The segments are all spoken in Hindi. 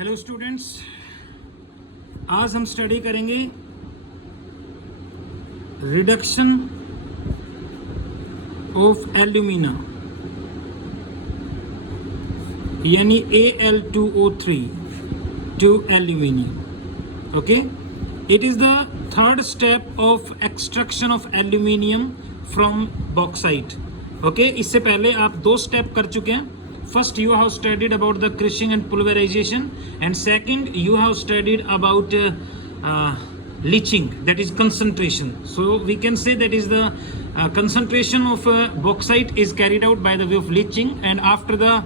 हेलो स्टूडेंट्स, आज हम स्टडी करेंगे रिडक्शन ऑफ एल्यूमिना यानी Al2O3 to aluminium. Okay, it is the third step of extraction of aluminium from bauxite. Okay, इससे पहले आप दो स्टेप कर चुके हैं. First, you have studied about the crushing and pulverization, and second, you have studied about leaching, that is concentration. So we can say that is the concentration of bauxite is carried out by the way of leaching, and after the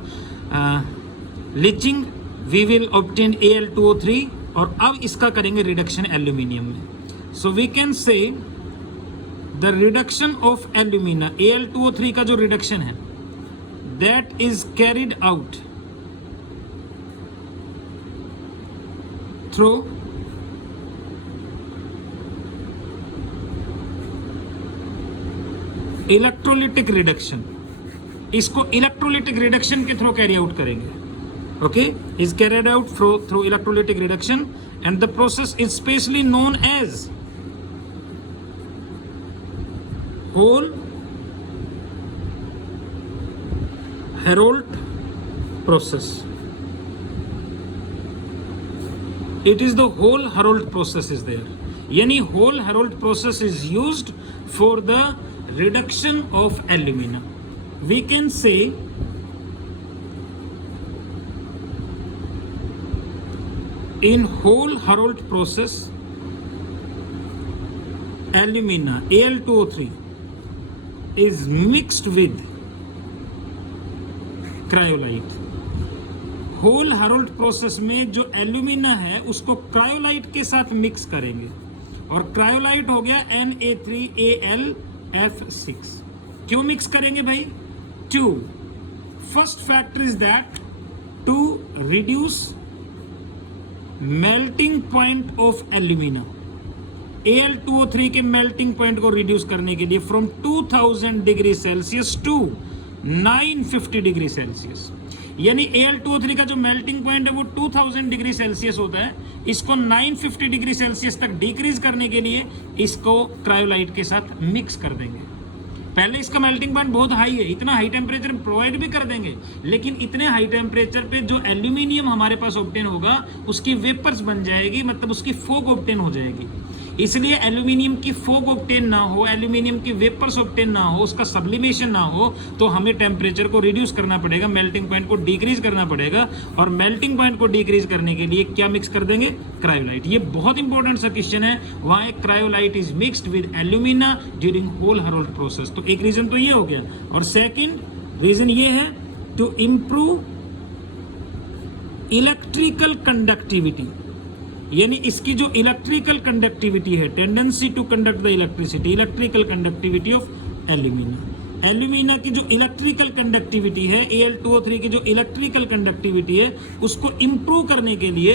leaching we will obtain Al2O3 और अब इसका करेंगे रिडक्शन एल्यूमिनियम में. So we can say the reduction of alumina, Al2O3 का जो रिडक्शन है, that is carried out through electrolytic reduction. इसको इलेक्ट्रोलिटिक रिडक्शन के थ्रू कैरी आउट करेंगे. Okay, is carried out through electrolytic reduction and the process is specially known as hall Heroult process. It is the whole Heroult process is there. Yani whole Heroult process is used for the reduction of alumina. We can say in whole Heroult process, alumina Al2O3 is mixed with cryolite. Hall Heroult process में जो एल्यूमिना है उसको क्रायोलाइट के साथ मिक्स करेंगे और क्रायोलाइट हो गया Na3Al(F6). क्यों मिक्स करेंगे भाई? To first factor is that to reduce melting point of alumina. Al2O3 के मेल्टिंग पॉइंट को रिड्यूस करने के लिए from 2000 degree celsius to 950 degree celsius. यानी Al2O3 का जो मेल्टिंग पॉइंट है वो 2000 डिग्री सेल्सियस होता है. इसको 950 डिग्री सेल्सियस तक डिक्रीज करने के लिए इसको क्रायोलाइट के साथ मिक्स कर देंगे. पहले इसका मेल्टिंग पॉइंट बहुत हाई है, इतना हाई टेम्परेचर प्रोवाइड भी कर देंगे, लेकिन इतने हाई टेम्परेचर पे जो एल्यूमिनियम हमारे पास ऑब्टेन होगा उसकी वेपर्स बन जाएगी, मतलब उसकी फोग ऑब्टेन हो जाएगी. इसलिए एल्यूमिनियम की फोग ऑब्टेन ना हो, एल्यूमिनियम की वेपर्स ऑब्टेन ना हो, उसका सब्लिमेशन ना हो, तो हमें टेम्परेचर को रिड्यूस करना पड़ेगा, मेल्टिंग पॉइंट को डिक्रीज करना पड़ेगा. और मेल्टिंग पॉइंट को डिक्रीज करने के लिए क्या मिक्स कर देंगे? क्रायोलाइट. ये बहुत इंपॉर्टेंट सा क्वेश्चन है. वहां एक cryolite is mixed with alumina during Hall Heroult process. तो एक रीजन तो ये हो गया, और सेकंड रीजन ये है टू इंप्रूव इलेक्ट्रिकल कंडक्टिविटी. यानी इसकी जो इलेक्ट्रिकल कंडक्टिविटी है, tendency to conduct the electricity, electrical conductivity of alumina. Alumina की जो इलेक्ट्रिकल कंडक्टिविटी है, Al2O3 की जो इलेक्ट्रिकल कंडक्टिविटी है, उसको इंप्रूव करने के लिए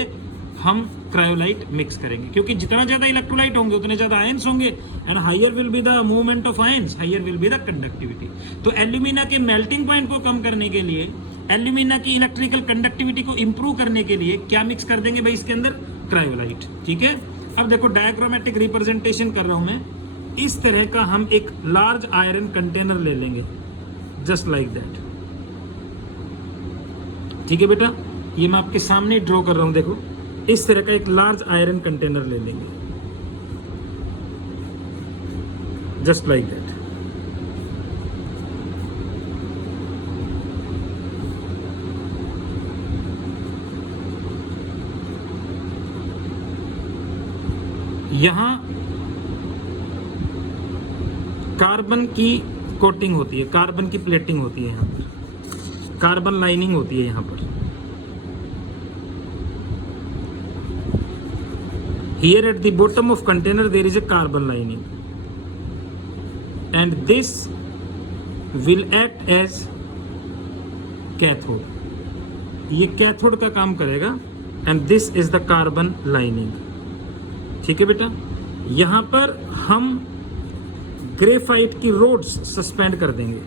हम क्रायोलाइट मिक्स करेंगे. क्योंकि जितना ज्यादा इलेक्ट्रोलाइट होंगे उतने ज्यादा आयंस होंगे, and higher will be the movement of ions, higher will be the conductivity. तो एल्यूमिना के मेल्टिंग पॉइंट को कम करने के लिए, एल्यूमिना की इलेक्ट्रिकल कंडक्टिविटी को इंप्रूव करने के लिए क्या मिक्स कर देंगे भाई इसके अंदर? क्रायोलाइट. ठीक है. अब देखो डायग्रामेटिक रिप्रेजेंटेशन कर रहा हूं मैं. इस तरह का हम एक लार्ज आयरन कंटेनर ले लेंगे, जस्ट लाइक दैट. ठीक है बेटा, ये मैं आपके सामने ड्रॉ कर रहा हूं. देखो इस तरह का एक लार्ज आयरन कंटेनर ले लेंगे, जस्ट लाइक दैट. यहां कार्बन की कोटिंग होती है, कार्बन की प्लेटिंग होती है, यहां पर कार्बन लाइनिंग होती है. यहां पर here at the bottom of container there is a carbon lining, and this will act as cathode. ये कैथोड का काम करेगा, and this is the carbon lining. ठीक है बेटा. यहां पर हम ग्रेफाइट की रोड्स सस्पेंड कर देंगे.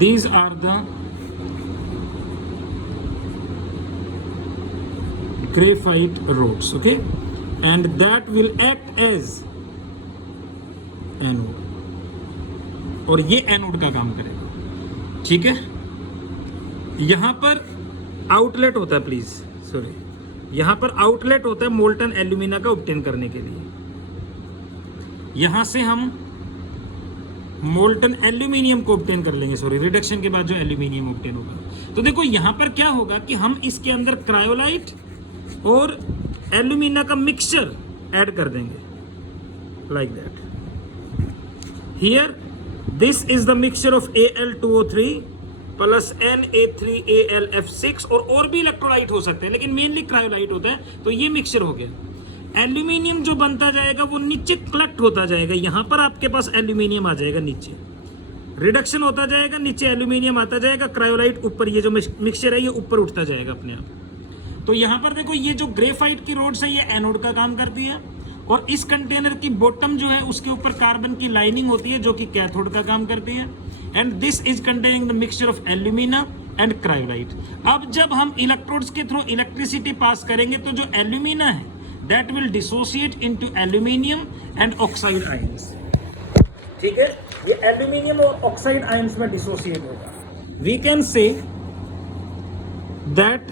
these are the graphite rods, okay, and that will act as anode, और ये एनोड का काम करेगा, ठीक है। यहां पर आउटलेट होता है, प्लीज सॉरी, यहां पर आउटलेट होता है मोल्टन एल्यूमिना का ऑब्टेन करने के लिए। यहां से हम मोल्टन एल्यूमिनियम को ऑब्टेन कर लेंगे, सॉरी, रिडक्शन के बाद जो एल्यूमिनियम ऑब्टेन होगा। तो देखो यहां पर क्या होगा कि हम इसके अंदर क्रायोलाइट और एल्यूमिना का मिक्सचर ऐड कर देंगे, like that. Here this is the mixture of Al2O3 plus Na3AlF6, और भी इलेक्ट्रोलाइट हो सकते हैं, लेकिन मेनली क्रायोलाइट होता है। तो ये मिक्सचर हो गया। एल्यूमिनियम जो बनता जाएगा वो नीचे कलेक्ट होता जाएगा, यहां पर आपके पास एल्यूमिनियम आ जाएगा, नीचे रिडक्शन होता जाएगा, नीचे एल्यूमिनियम आता जाएगा, क्रायोलाइट ऊपर, ये जो मिक्सचर है ये ऊपर उठता जाएगा अपने आप। तो यहां पर देखो ये जो ग्रेफाइट की रोड्स है ये एनोड का काम करती है, और इस कंटेनर की बॉटम जो है उसके ऊपर कार्बन की लाइनिंग होती है जो कि कैथोड का काम करती है। And this is containing the mixture of alumina and cryolite. अब जब हम इलेक्ट्रोड्स के थ्रू इलेक्ट्रिसिटी पास करेंगे तो जो एल्यूमिना है that will dissociate into aluminium and oxide ions, ठीक है। ये एल्यूमिनियम और ऑक्साइड आयंस में डिसोसिएट होगा। We can say that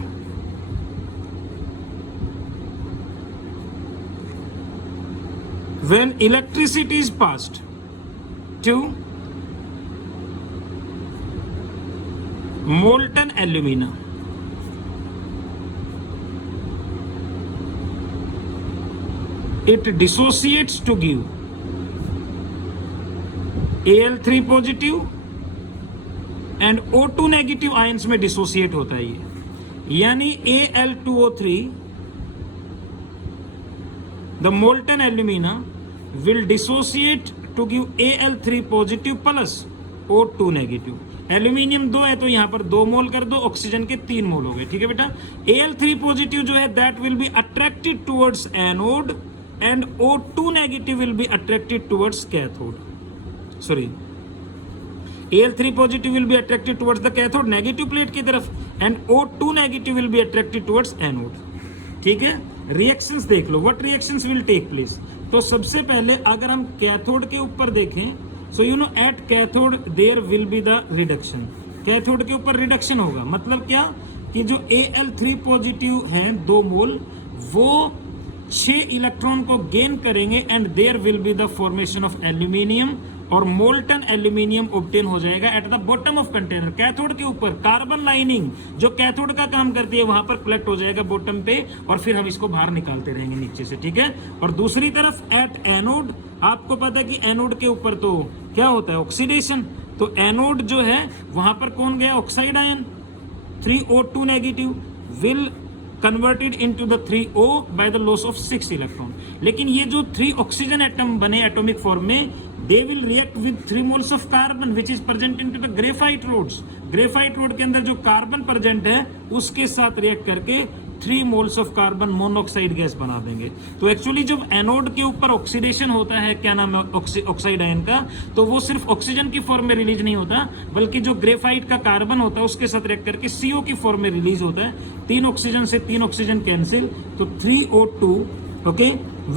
when electricity is passed to molten alumina, it dissociates to give Al3 positive and O2 negative ions में डिसोसिएट होता है ये, यानी Al2O3 the molten alumina will dissociate to give Al3 positive plus O2 negative. Aluminium 2 है तो यहां पर 2 मोल कर दो, ऑक्सीजन के 3 मोल हो गए, ठीक है बेटा। Al3 पॉजिटिव जो है that will be attracted towards anode and O2 negative will be attracted towards cathode, sorry, Al3 positive will be attracted towards the cathode negative plate की तरफ, and O2 negative will be attracted towards anode, ठीक है। रिएक्शंस देख लो, what reactions will take place. तो सबसे पहले अगर हम कैथोड के ऊपर देखें, so you know at cathode there will be the reduction, cathode के ऊपर रिडक्शन होगा। मतलब क्या कि जो Al3 पॉजिटिव हैं 2 मोल, वो 6 इलेक्ट्रॉन को गेन करेंगे and there will be the formation of aluminium, और मोल्टन एल्यूमिनियम ऑब्टेन हो जाएगा at the bottom of container. Cathode के ऊपर कार्बन लाइनिंग जो कैथोड का काम करती है वहां पर कलेक्ट हो जाएगा बॉटम पे, और फिर हम इसको बाहर निकालते रहेंगे नीचे से, ठीक है। और दूसरी तरफ एट एनोड, आपको पता है कि एनोड के ऊपर तो क्या होता है, ऑक्सीडेशन। तो एनोड जो है वहां पर कौन गया, oxide ion, 3O2 negative will converted into the 3O by the loss of 6 electron. लेकिन ये जो 3 ऑक्सीजन एटम बने एटॉमिक फॉर्म में, they will react with 3 moles of carbon which is present into the graphite rods। graphite rod के अंदर जो कार्बन प्रेजेंट है उसके साथ रिएक्ट करके 3 moles of carbon monoxide gas बना देंगे। तो एक्चुअली जब एनोड के ऊपर ऑक्सीडेशन होता है, क्या नाम है, ऑक्साइड आयन का, तो वो सिर्फ ऑक्सीजन की फॉर्म में रिलीज नहीं होता, बल्कि जो ग्रेफाइट का कार्बन होता है उसके साथ रिएक्ट करके CO की फॉर्म में रिलीज होता है। 3 ऑक्सीजन से 3 ऑक्सीजन कैंसिल, तो 3O2 okay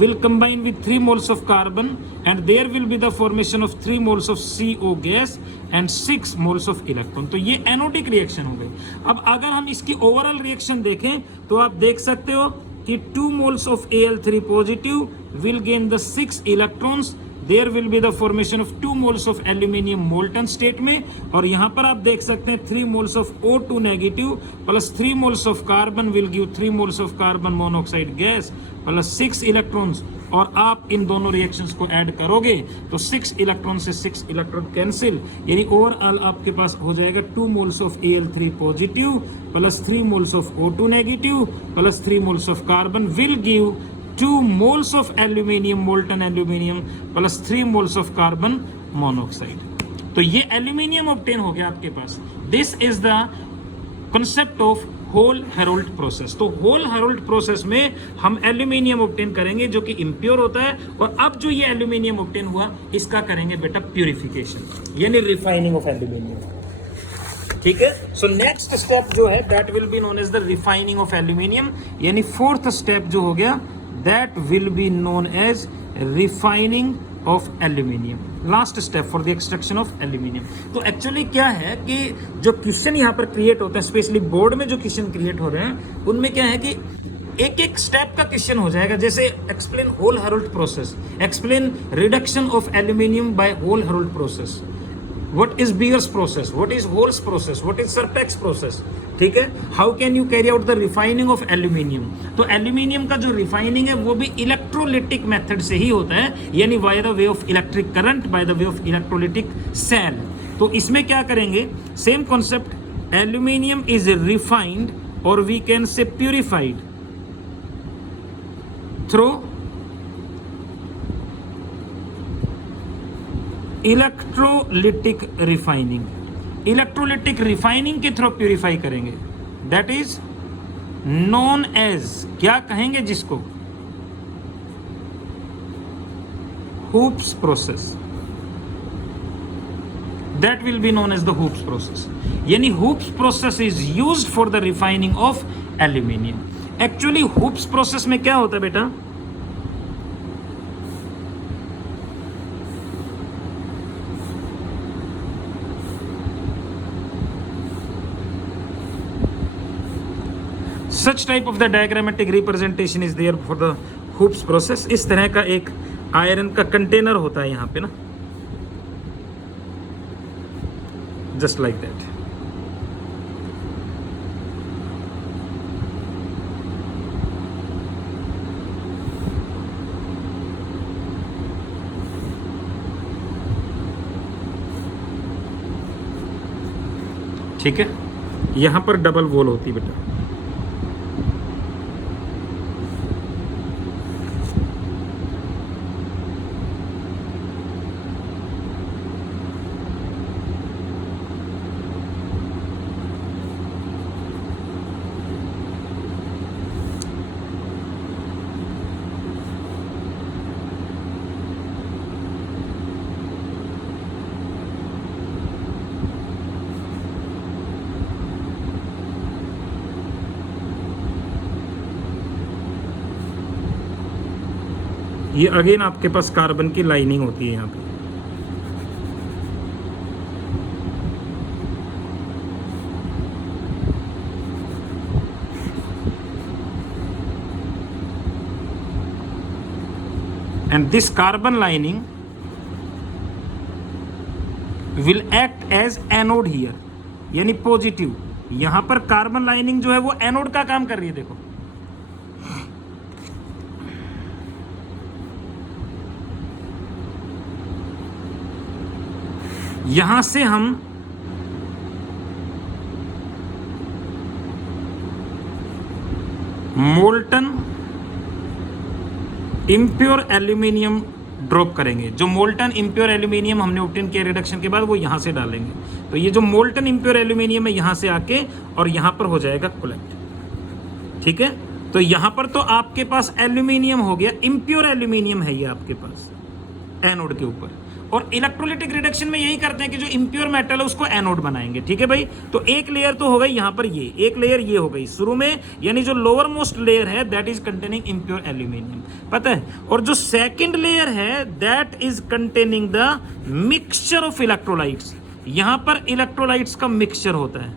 will combine with 3 moles of carbon and there will be the formation of 3 moles of CO gas and 6 moles of electron। तो ये एनोडिक रिएक्शन हो गई। अब अगर हम इसकी ओवरऑल रिएक्शन देखें तो आप देख सकते हो कि 2 moles of Al3 positive will gain the 6 electrons, there will be the formation of 2 moles of aluminium molten state में, और यहाँ पर आप देख सकते हैं 3 moles of O2 negative plus 3 moles of carbon will give 3 moles of carbon monoxide gas plus 6 electrons। और आप इन दोनों रिएक्शंस को ऐड करोगे तो 6 इलेक्ट्रॉन से 6 इलेक्ट्रॉन कैंसिल, यानी ओवरऑल आपके पास हो जाएगा 2 moles of Al3 positive plus 3 moles of O2 negative plus 3 moles of carbon will give 2 moles of aluminium molten aluminium plus 3 moles of carbon monoxide। तो ये एल्यूमिनियम ऑब्टेन हो गया आपके पास। This is the concept of Hall Heroult process. तो होल हेरोल्ड प्रोसेस में हम एल्यूमिनियम ऑब्टेन करेंगे जो कि इम्प्योर होता है, और अब जो ये एल्यूमिनियम ऑब्टेन हुआ इसका करेंगे बेटा प्यूरिफिकेशन, यानी रिफाइनिंग ऑफ एल्यूमिनियम। ठीक है। सो नेक्स्ट स्टेप जो है that will be known as the refining of aluminium, यानी फोर्थ स्टेप जो हो गया that will be known as refining of aluminium, last step for the extraction of aluminium. तो एक्चुअली क्या है कि जो क्वेश्चन यहाँ पर क्रिएट होता है, स्पेशली बोर्ड में जो क्वेश्चन क्रिएट हो रहे हैं उनमें क्या है कि एक एक स्टेप का क्वेश्चन हो जाएगा, जैसे explain Hall Heroult process, explain reduction of aluminium by Hall Heroult process, what is Beer's process, what is Hole's process, what is Serpek's process, ठीक है। how can you carry out the refining of aluminium, तो एल्यूमिनियम का जो रिफाइनिंग है वो भी इलेक्ट्रोलिटिक मेथड से ही होता है, यानी by the way of electric current, by the way of electrolytic cell. तो इसमें क्या करेंगे, same concept, aluminium is refined और we can say purified through electrolytic refining, electrolytic refining के थ्रू प्यूरिफाई करेंगे, दैट इज नोन एज, क्या कहेंगे जिसको, Hoopes process, that will be known as the Hoopes process, यानी Hoopes process is used for the refining of aluminium. Actually Hoopes process में क्या होता है बेटा, such type of the diagrammatic representation is there for the hoops process। इस तरह का एक आयरन का कंटेनर होता है यहाँ पे ना, just like that। ठीक है, यहाँ पर डबल वॉल होती है बेटा, ये अगेन आपके पास कार्बन की लाइनिंग होती है यहाँ पे, and this carbon lining will act as anode here, यानी पॉजिटिव। यहां पर कार्बन लाइनिंग जो है वो एनोड का काम कर रही है, देखो यहां से हम मोल्टन इम्प्योर एल्यूमिनियम ड्रॉप करेंगे। जो मोल्टन इम्प्योर एल्यूमिनियम हमने ऑब्टेन किया रिडक्शन के बाद वो यहां से डालेंगे, तो ये जो मोल्टन इम्प्योर एल्यूमिनियम है यहां से आके और यहां पर हो जाएगा कलेक्ट। ठीक है, तो यहां पर तो आपके पास एल्यूमिनियम हो गया, इम्प्योर एल्यूमिनियम है ये आपके पास एनोड के ऊपर। और इलेक्ट्रोलिटिक रिडक्शन में यही करते हैं कि जो इम्प्योर मेटल है उसको एनोड बनाएंगे। ठीक है भाई, तो एक लेयर तो हो गई यहाँ पर, ये एक लेयर ये हो गई शुरू में, यानी जो लोअर मोस्ट लेयर है that is containing impure aluminium, पता है। और जो सेकंड लेयर है that is containing the mixture of electrolytes. यहां पर इलेक्ट्रोलाइट्स का मिक्सचर होता है,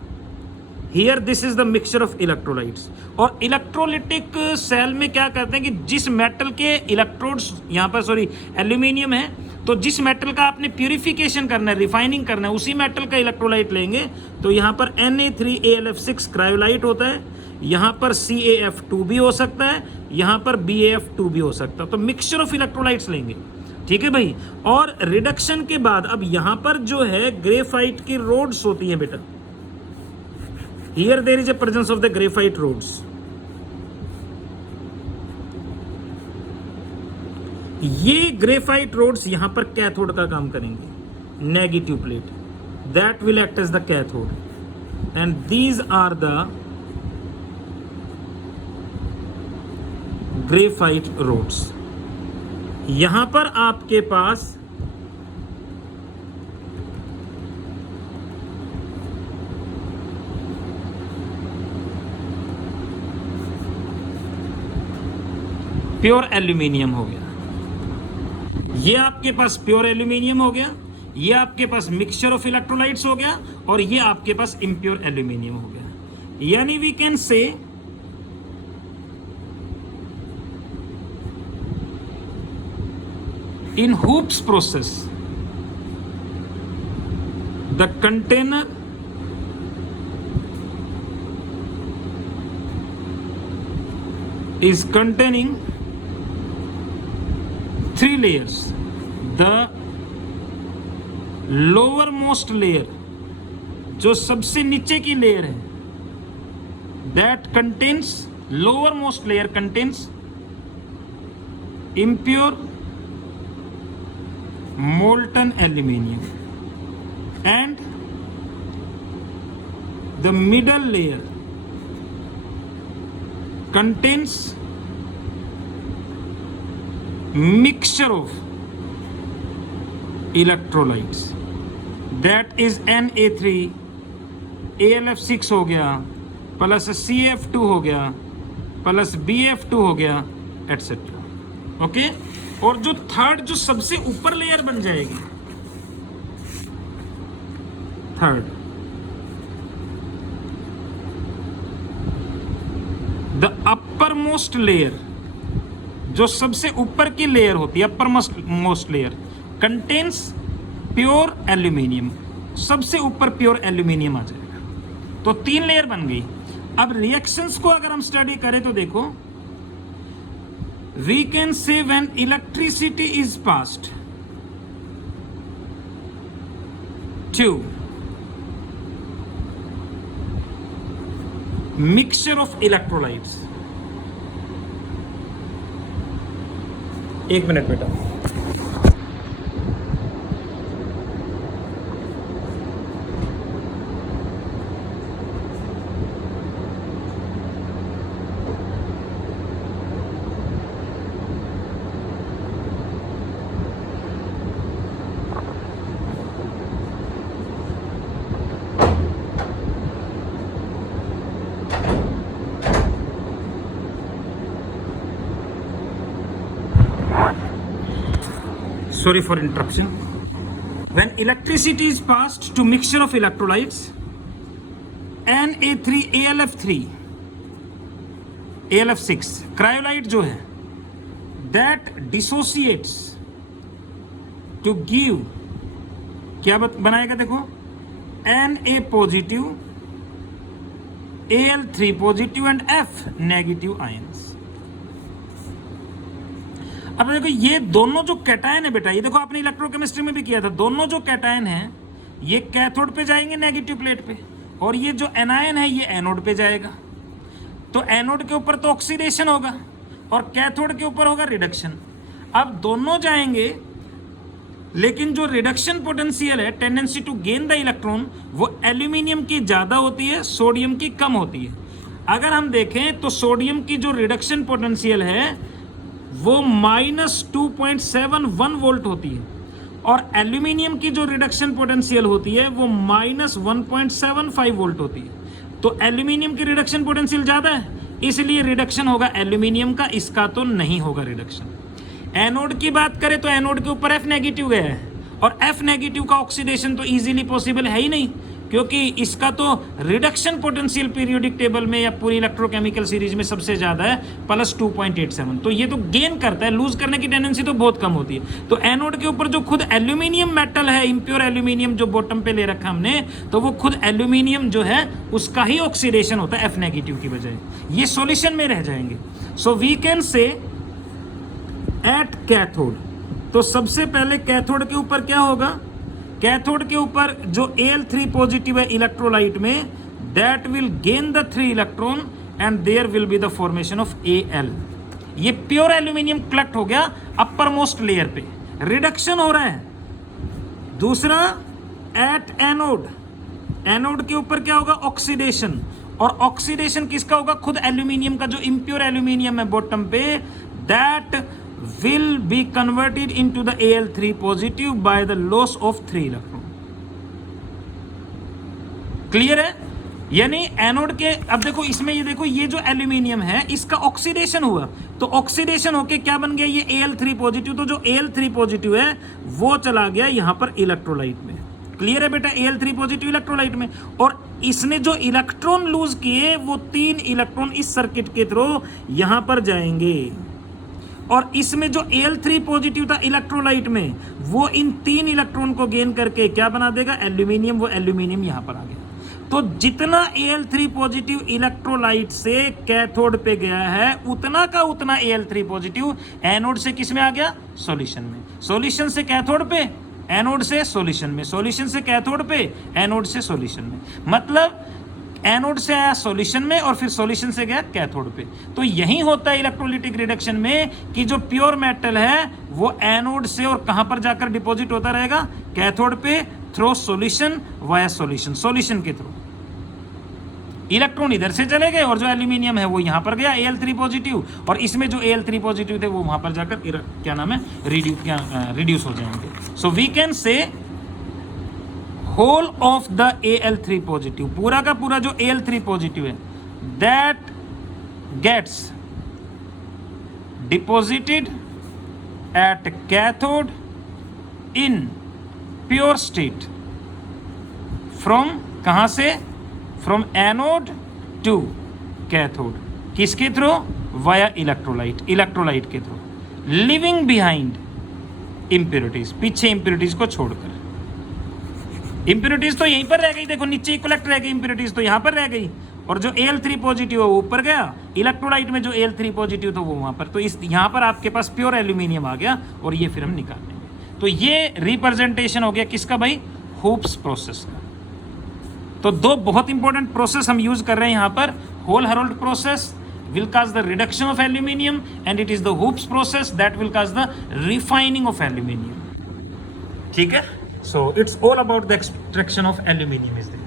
here this is the mixture of electrolytes. और इलेक्ट्रोलिटिक सेल में क्या करते हैं कि जिस मेटल के इलेक्ट्रोड्स यहाँ पर एल्यूमिनियम है, तो जिस मेटल का आपने प्यूरिफिकेशन करना है, रिफाइनिंग करना है, उसी मेटल का इलेक्ट्रोलाइट लेंगे। तो यहाँ पर Na3AlF6 क्रायोलाइट होता है, यहाँ पर CaF2 भी हो सकता है, यहाँ पर BaF2 भी हो सकता है। तो मिक्सचर ऑफ इलेक्ट्रोलाइट्स लेंगे। ठीक है भाई, और रिडक्शन के बाद अब यहाँ पर जो है ग्रेफाइट की रोड्स होती है बेटा, here there is a presence of the graphite rods. ये ग्रेफाइट रोड्स यहां पर कैथोड का काम करेंगे, negative plate that will act as the cathode and these are the graphite rods. यहां पर आपके पास प्योर एल्यूमिनियम हो गया, ये आपके पास प्योर एल्यूमिनियम हो गया, ये आपके पास मिक्सचर ऑफ इलेक्ट्रोलाइट्स हो गया, और ये आपके पास इम्प्योर एल्यूमिनियम हो गया। यानी वी कैन से इन Hoops process the container is containing 3 layers. The lowermost layer, जो सबसे नीचे की लेयर है, that contains, lowermost layer contains impure molten aluminium, and the middle layer contains mixture of electrolytes, that is Na3 AlF6 हो गया प्लस CF2 हो गया प्लस BF2 हो गया एटसेट्रा। ओके, और जो थर्ड, जो सबसे ऊपर लेयर बन जाएगी, third the upper most layer, जो सबसे ऊपर की लेयर होती है, अपर most layer contains pure aluminium, सबसे ऊपर प्योर एल्यूमिनियम आ जाएगा। तो 3 लेयर बन गई। अब रिएक्शंस को अगर हम स्टडी करें तो देखो, we can say when electricity is passed to mixture of electrolytes, 1 minute बेटा, sorry for interruption. When electricity is passed to mixture of electrolytes, Na3 AlF3 AlF6 cryolite जो है, that dissociates to give, क्या बनाएगा देखो, Na positive, Al3 positive and F negative ions। अब देखो ये दोनों जो कैटायन है बेटा, ये देखो आपने इलेक्ट्रोकेमिस्ट्री में भी किया था, दोनों जो कैटायन है ये कैथोड पे जाएंगे नेगेटिव प्लेट पे, और ये जो एनायन है ये एनोड पे जाएगा। तो एनोड के ऊपर तो ऑक्सीडेशन होगा और कैथोड के ऊपर होगा रिडक्शन। अब दोनों जाएंगे, लेकिन जो रिडक्शन पोटेंशियल है, tendency to gain the electron, वो एल्यूमिनियम की ज्यादा होती है, सोडियम की कम होती है। अगर हम देखें तो सोडियम की जो रिडक्शन पोटेंशियल है वो -2.71 वोल्ट होती है, और एल्यूमिनियम की जो रिडक्शन पोटेंशियल होती है वो -1.75 वोल्ट होती है। तो एल्यूमिनियम की रिडक्शन पोटेंशियल ज्यादा है, इसलिए रिडक्शन होगा एल्यूमिनियम का, इसका तो नहीं होगा रिडक्शन। एनोड की बात करें तो एनोड के ऊपर F नेगेटिव गया है, और F नेगेटिव का ऑक्सीडेशन तो इजीली पॉसिबल है ही नहीं, क्योंकि इसका तो रिडक्शन पोटेंशियल पीरियोडिक टेबल में या पूरी इलेक्ट्रोकेमिकल सीरीज में सबसे ज्यादा है +2.87। तो ये तो गेन करता है, लूज करने की टेंडेंसी तो बहुत कम होती है। तो एनोड के ऊपर जो खुद एल्यूमिनियम मेटल है, इम्प्योर एल्यूमिनियम जो बॉटम पे ले रखा हमने, तो वो खुद एल्यूमिनियम जो है उसका ही ऑक्सीडेशन होता है F नेगेटिव की बजाय, ये सॉल्यूशन में रह जाएंगे। So we can say at cathode, तो सबसे पहले कैथोड के ऊपर क्या होगा, कैथोड के ऊपर जो Al3 पॉजिटिव है इलेक्ट्रोलाइट में, that will gain the 3 electron and there will be the formation of Al। ये प्योर एल्यूमिनियम कलेक्ट हो गया अपर मोस्ट लेयर पे, रिडक्शन हो रहा है। दूसरा एट एनोड, एनोड के ऊपर क्या होगा, ऑक्सीडेशन, और ऑक्सीडेशन किसका होगा, खुद एल्यूमिनियम का, जो इम्प्योर एल्यूमिनियम है बॉटम पे, that will be converted into the Al3 positive by the loss of 3 electron। Clear है? यानी एनोड के, अब देखो इसमें ये देखो, ये जो एल्यूमिनियम है इसका ऑक्सीडेशन हुआ, तो ऑक्सीडेशन होके क्या बन गया, ये Al3 पॉजिटिव, तो जो Al3 पॉजिटिव है वो चला गया यहां पर इलेक्ट्रोलाइट में। क्लियर है बेटा, Al3 पॉजिटिव इलेक्ट्रोलाइट में, और इसने जो इलेक्ट्रॉन लूज किए वो 3 इलेक्ट्रॉन इस सर्किट के थ्रू यहां पर जाएंगे, और इसमें जो Al3 पॉजिटिव था इलेक्ट्रोलाइट में वो इन 3 इलेक्ट्रॉन को गेन करके क्या बना देगा, एल्यूमिनियम, वो एल्यूमिनियम यहां पर आ गया। तो जितना Al3 पॉजिटिव इलेक्ट्रोलाइट से कैथोड पे गया है उतना का उतना Al3 पॉजिटिव एनोड से किस में आ गया, सॉल्यूशन में, सॉल्यूशन से कैथोड पे, एनोड से सॉल्यूशन में, सॉल्यूशन से कैथोड पे, एनोड से सॉल्यूशन में, मतलब एनोड से आया सॉल्यूशन में और फिर सॉल्यूशन से गया कैथोड पे। तो यही होता है इलेक्ट्रोलिटिक रिडक्शन में कि जो प्योर मेटल है वो एनोड से और कहां पर जाकर डिपॉजिट होता रहेगा, कैथोड पे, through solution, via solution, solution के थ्रू इलेक्ट्रॉन इधर से चले गए और जो एल्यूमिनियम है वो यहां पर गया Al3 पॉजिटिव, और इसमें जो Al3 पॉजिटिव थे वो वहां पर जाकर क्या नाम है, रिड्यूस हो जाएंगे। So we can say whole of the Al3 positive, पूरा का पूरा जो Al3 पॉजिटिव है that gets deposited at cathode in pure state from, कहां से, फ्रॉम एनोड टू कैथोड, किसके थ्रू, वाया इलेक्ट्रोलाइट, इलेक्ट्रोलाइट के थ्रू, लिविंग बिहाइंड इंप्योरिटीज, पीछे इंप्योरिटीज को छोड़कर। इंप्योरिटीज तो यहीं पर रह गई, देखो नीचे इक्वलेक्ट रह गई, इंप्योरिटीज तो यहां पर रह गई, और जो Al3 पॉजिटिव है वो ऊपर गया, इलेक्ट्रोलाइट में जो Al3 पॉजिटिव था वो वहां पर, तो इस यहां पर आपके पास प्योर एल्यूमिनियम आ गया, और ये फिर हम निकाल लेंगे। तो ये रिप्रेजेंटेशन हो गया किसका भाई, हुप्स प्रोसेस का। तो दो बहुत इंपॉर्टेंट प्रोसेस हम यूज कर रहे हैं यहां पर, Hall Heroult process will cause the reduction of aluminium, and it is the Hoops process that will cause the refining of aluminium. ठीक है, so it's all about the extraction of aluminium is there.